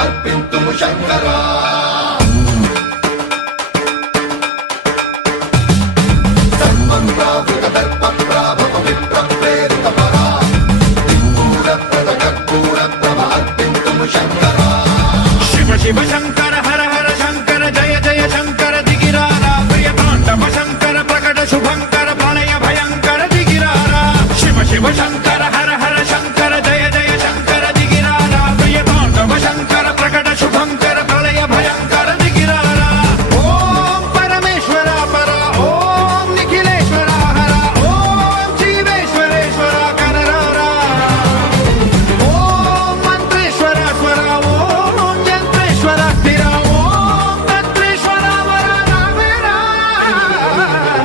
అర్పింతుము శంకరా సర్వం ప్రావృత దర్ప ప్రాభవ విప్ర ప్రేరిత పరా దిక్పూర ప్రద కర్పూర ప్రభ అర్పింతుము శంకరా శివ శివ శంకర హర హర శంకర జయ జయ శంకర దిగిరారా ప్రియ తాండవ శంకర ప్రకట శుభంకర ప్రళయ భయంకర దిగిరారా శివ శివ శంకర హర హర శంకర జయ జయ శంకర దిగిరారా ప్రియ తాండవ శంకర ప్రకట శుభంకర ప్రళయ భయంకర దిగిరారా ఓం పరమేశ్వర పర ఓం నిఖిలేశ్వర హర ఓం జీవేశ్వరేశ్వర కరరారా ఓం మంత్రేశ్వర స్వర ఓం జంత్రేశ్వర స్థిర ఓం తంత్రేశ్వర వర నావేరా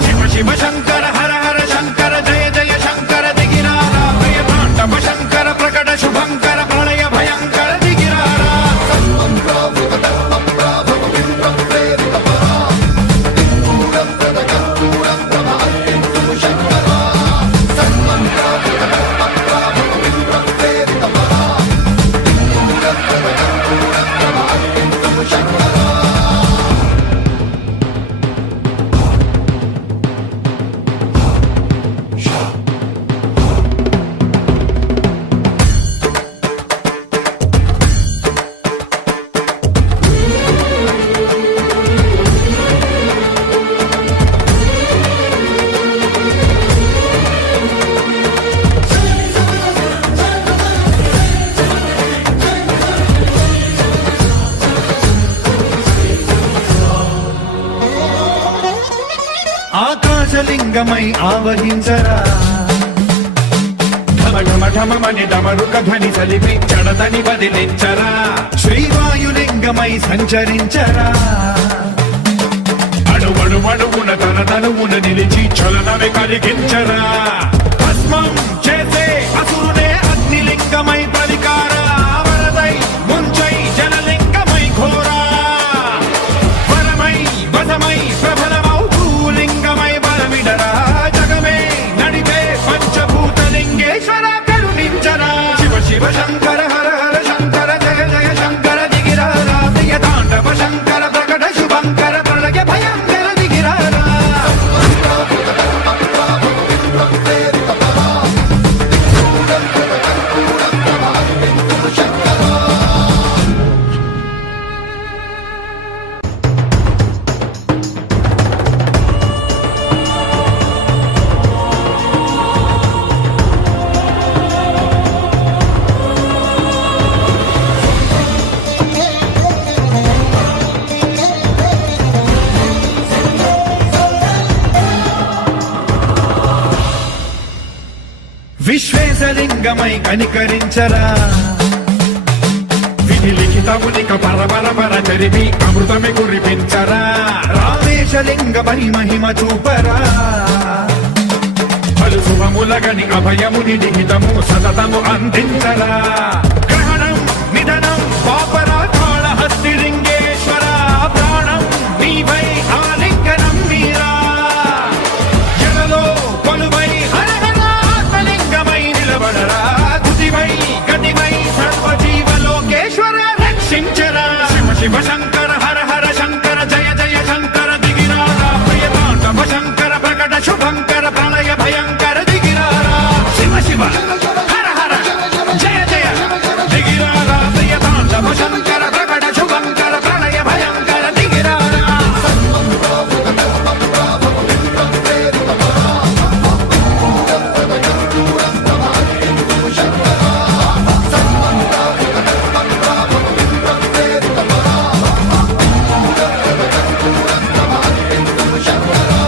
శివ శివ శంకర హర హర శంకర జయ జయ శంకర దిగిరారా ప్రియ తాండవ శంకర ప్రకట శుభంకర ప్రళయ భయంకర దిగిరారా సర్వం ప్రావృత దర్ప ప్రాభవ విప్ర ప్రేరిత పరా దిక్పూర ప్రద కర్పూర ప్రభ అర్పింతుము శంకరా సర్వం ప్రావృత దర్ప ప్రాభవ విప్ర ప్రేరిత పరా దిక్పూర ప్రద కర్పూర ప్రభ అర్పింతుము శంకరా ఆకాశలింగమై ఆవహించరా ఢమ ఢమ ఢమమని డమరుక ధ్వని సలిపి చడతని బదిలించరా శ్రీవాయులింగమై సంచరించరా అణువణువున తన తనువున నిలిచి చలనమే కలిగించరా భస్మం చేసే అసురునే అగ్నిలింగమై ప్రవికారా వరదై ముంచై జలలింగమై ఘోరా వరమై వసమై ప్రబలమౌ భూలింగమై బలమిడరా జగమే నడిపే పంచభూతలింగేశ్వర కరుణించరా శివ శివ శంకర హర హర శంకర జయ జయ శంకర దిగిరారా ప్రియ తాండవ శంకర ప్రకట శుభంకర ప్రళయ భయంకర దిగిరారా విశ్వేశలింగమై కనికరించరా విధి లిఖితమునిక పరపర చరిపి అమృతమి కురిపించరా రామేశలింగమై మహిమ చూపరా పలు శుభములగని అభయముని నిహితము సతతము అందించరా గ్రహణం నిధనం పాపరా కాళహస్తి లింగేశ్వర ప్రాణం నీవై ఆలింగనం మీరా జనలో కొలువై హరహరాత్మలింగమై నిలబడరా తుదివై గతివై సర్వజీవలోకేశ్వర రక్షించరా శివ శివ శంకర